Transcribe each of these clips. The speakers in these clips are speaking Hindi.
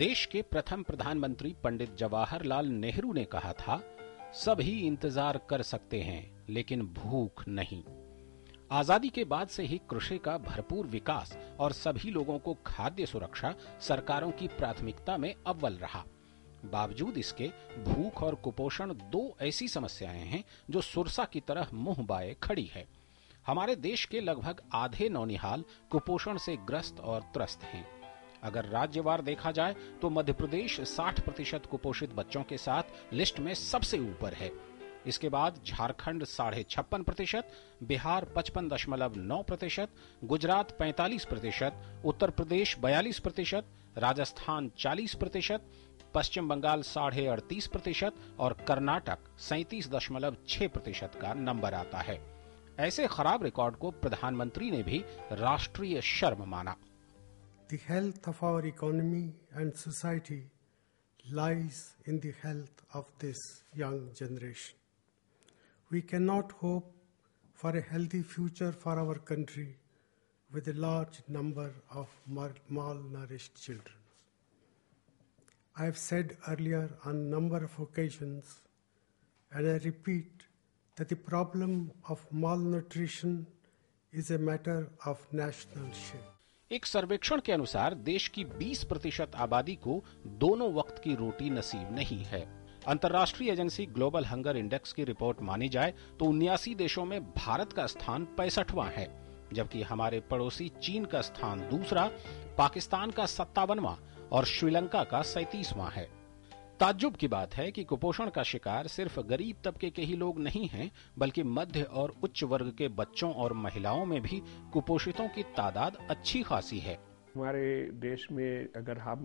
देश के प्रथम प्रधानमंत्री पंडित जवाहरलाल नेहरू ने कहा था, सभी इंतजार कर सकते हैं लेकिन भूख नहीं। आजादी के बाद से ही कृषि का भरपूर विकास और सभी लोगों को खाद्य सुरक्षा सरकारों की प्राथमिकता में अव्वल रहा। बावजूद इसके भूख और कुपोषण दो ऐसी समस्याएं हैं जो सुरसा की तरह मुंह बाए खड़ी है। हमारे देश के लगभग आधे नौनिहाल कुपोषण से ग्रस्त और त्रस्त हैं। अगर राज्यवार देखा जाए तो मध्य प्रदेश 60% कुपोषित बच्चों के साथ लिस्ट में सबसे ऊपर है। इसके बाद झारखंड 56.5%, बिहार 55.9%, गुजरात 45%, उत्तर प्रदेश 42%, राजस्थान 40%, पश्चिम बंगाल 38.5% और कर्नाटक 37.6% का नंबर आता है। ऐसे खराब रिकॉर्ड को प्रधानमंत्री ने भी राष्ट्रीय शर्म माना। The health of our economy and society lies in the health of this young generation. We cannot hope for a healthy future for our country with a large number of malnourished children. I have said earlier on a number of occasions, and I repeat, that the problem of malnutrition is a matter of national shame. एक सर्वेक्षण के अनुसार देश की 20% आबादी को दोनों वक्त की रोटी नसीब नहीं है। अंतर्राष्ट्रीय एजेंसी ग्लोबल हंगर इंडेक्स की रिपोर्ट मानी जाए तो 79 देशों में भारत का स्थान 65वां है, जबकि हमारे पड़ोसी चीन का स्थान दूसरा, पाकिस्तान का 57वां और श्रीलंका का 37वां है। ताज्जुब की बात है कि कुपोषण का शिकार सिर्फ गरीब तबके के ही लोग नहीं हैं, बल्कि मध्य और उच्च वर्ग के बच्चों और महिलाओं में भी कुपोषितों की तादाद अच्छी खासी है। हमारे देश में अगर हम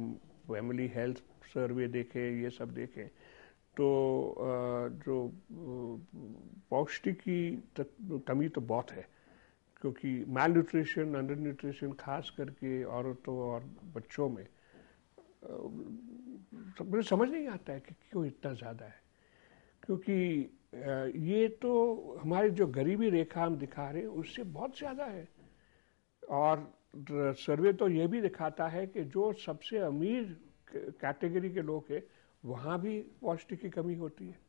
फैमिली हेल्थ सर्वे देखें, ये सब देखें, तो जो पौष्टिक की कमी तो बहुत है, क्योंकि माल न्यूट्रिशन, अंडर न्यूट्रिशन खास करके औरतों और बच्चों में मुझे समझ नहीं आता है कि क्यों इतना ज़्यादा है। क्योंकि ये तो हमारी जो गरीबी रेखा हम दिखा रहे हैं उससे बहुत ज़्यादा है। और सर्वे तो ये भी दिखाता है कि जो सबसे अमीर कैटेगरी के लोग हैं वहाँ भी पौष्टिक की कमी होती है।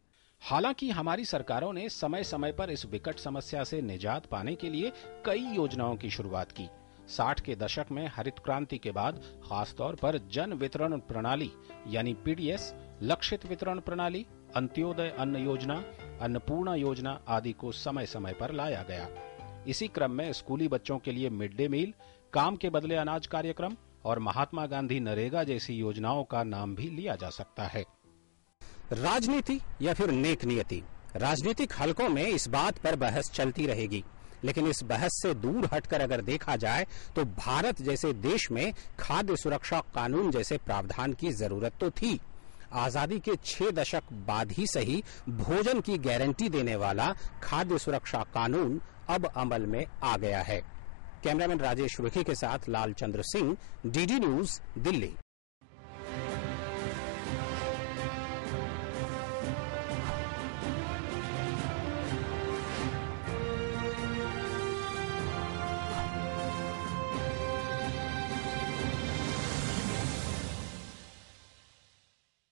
हालांकि हमारी सरकारों ने समय समय पर इस विकट समस्या से निजात पाने के लिए कई योजनाओं की शुरुआत की। 60 के दशक में हरित क्रांति के बाद खासतौर पर जन वितरण प्रणाली यानी पीडीएस, लक्षित वितरण प्रणाली, अंत्योदय अन्न योजना, अन्नपूर्णा योजना आदि को समय समय पर लाया गया। इसी क्रम में स्कूली बच्चों के लिए मिड डे मील, काम के बदले अनाज कार्यक्रम और महात्मा गांधी नरेगा जैसी योजनाओं का नाम भी लिया जा सकता है। राजनीति या फिर नेक नियति, राजनीतिक हलकों में इस बात पर बहस चलती रहेगी, लेकिन इस बहस से दूर हटकर अगर देखा जाए तो भारत जैसे देश में खाद्य सुरक्षा कानून जैसे प्रावधान की जरूरत तो थी। आजादी के 6 दशक बाद ही सही भोजन की गारंटी देने वाला खाद्य सुरक्षा कानून अब अमल में आ गया है। कैमरामैन राजेश रुखी के साथ लालचंद्र सिंह, डीडी न्यूज, दिल्ली।